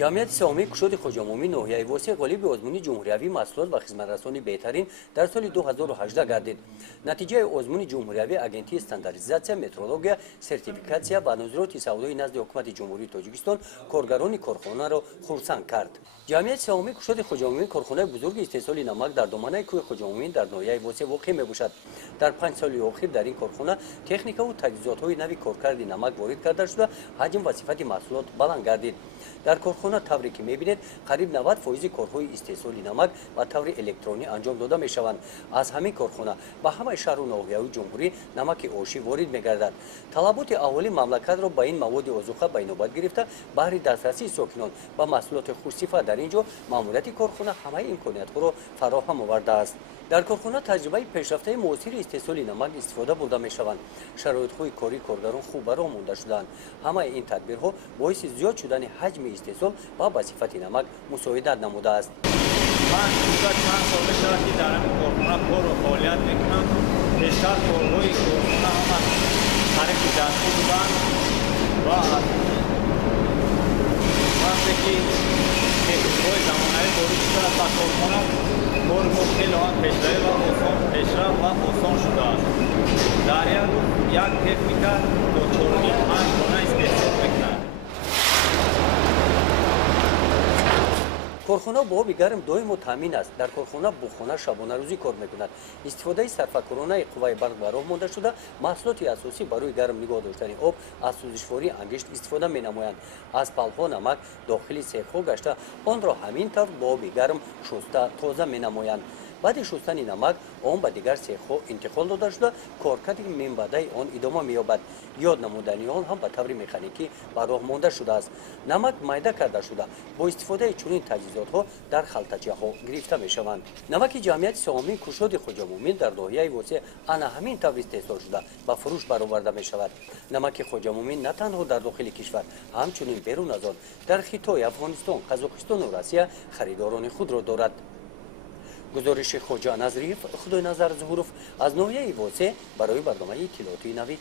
ҷамъияти саҳомии кушоди хоҷаумумӣ ноҳияи восеъ ғолиби озмуни ҷумҳуриявии маҳсулот ва хизматрасонии беҳтарин дар соли 2018 гардид. натиҷаи озмуни ҷумҳуриявӣ агентии стандартизатсия, метрология, сертификатсия ва назороти савдои назди ҳукумати ҷумҳурии Тоҷикистон коргарони корхонаро хурсанд кард. ҷамъияти саҳомии кушоди хоҷаумумӣ корхонаи бузурги истеҳсоли намак дар доманаи кӯҳи хоҷаумумӣ дар ноҳияи восеъ воқеъ мебошад. дар 5 соли охир дар ин корхона техникаву таҷҳизотҳои нави коркарди намак ворид карда шуда ҳаҷм ва сифати маҳсулот баланд гардид. дар корхона тавре ки мебинед қариб 90% корҳои истеҳсоли намак ба таври электронӣ анҷом дода мешаванд. аз ҳамин корхона ба ҳамаи шаҳру ноҳияҳои ҷумҳурӣ намаки ошӣ ворид мегардад. талаботи аҳолии мамлакатро ба ин маводи озуқа ба инобат гирифта баҳри дастрасии сокинон ба маҳсулоти хушсифат дар ин ҷо маъмурияти корхона ҳамаи имкониятҳоро фароҳам овардааст. дар корхона таҷрибаи пешрафтаи муосири истеҳсоли намак истифода бурда мешаванд. шароитҳои кори коргарон хуб ба роҳ монда шудаанд. ҳамаи ин тадбирҳо боиси зиёд шудани ҳаҷми истеҳсол ва ба сифати намак мусоидат намудааст. ман чанд сол мешавад ки дар ҳамин корхона кору фаъолият мекунам. бештар корҳои корхона ҳама тариқи дастӣ буданд ва вақте ки техникаҳои замонавӣ ворид шуда ба корхона кори мо хеле он пешравӣ ва пешрафт ва осон шудааст. дар як техника то 4-5 дона истеҳсол мекунад. корхона бо оби гарм доимо таъмин аст. дар корхона бухона шабонарӯзӣ кор мекунад. истифодаи сарфакуронаи қувваи барқ ба роҳ монда шуда маҳсулоти асосӣ барои гарм нигоҳ доштани об аз сӯзишвории ангишт истифода менамоянд. аз палҳо намак дохили сехҳо гашта онро ҳамин тавр бо оби гарм шуста тоза менамоянд. баъди шустани намак он ба дигар сехҳо интиқол дода шуда коркарди минбаъдаи он идома меёбад. ёд намудани он ҳам ба таври механикӣ ба роҳ монда шудааст. намак майда карда шуда бо истифодаи чунин таҷҳизотҳо дар халтачаҳо гирифта мешаванд. намаки ҷамъияти саҳомии кушоди хоҷаумумӣ дар ноҳияи восеъ ана ҳамин тавр истеҳсол шуда ба фурӯш бароварда мешавад. намаки хоҷаумумӣ на танҳо дар дохили кишвар, ҳамчунин берун аз он дар хитой, афғонистон, қазоқистону россия харидорони худро дорад. гузориши хоҷа назриев, худойназар зуҳуров аз ноҳияи восеъ барои барномаи иттилоотии навид.